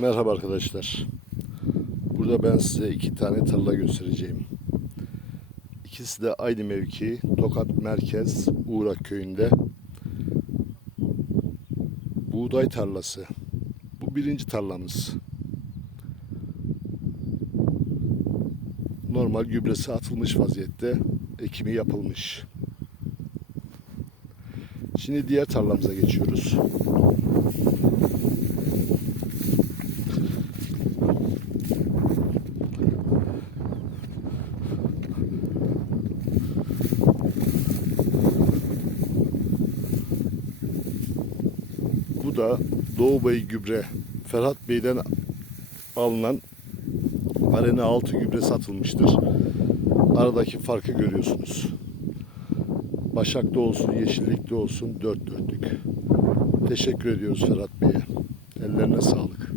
Merhaba arkadaşlar. Burada ben size iki tane tarla göstereceğim. İkisi de aynı mevki. Tokat Merkez Uğrak Köyü'nde. Buğday tarlası. Bu birinci tarlamız. Normal gübresi atılmış vaziyette. Ekimi yapılmış. Şimdi diğer tarlamıza geçiyoruz. Da Doğu Bey gübre Ferhat Bey'den alınan arena altı gübre satılmıştır. Aradaki farkı görüyorsunuz. Başak'ta olsun, Yeşillik'te olsun dört dörtlük. Teşekkür ediyoruz Ferhat Bey'e. Ellerine sağlık.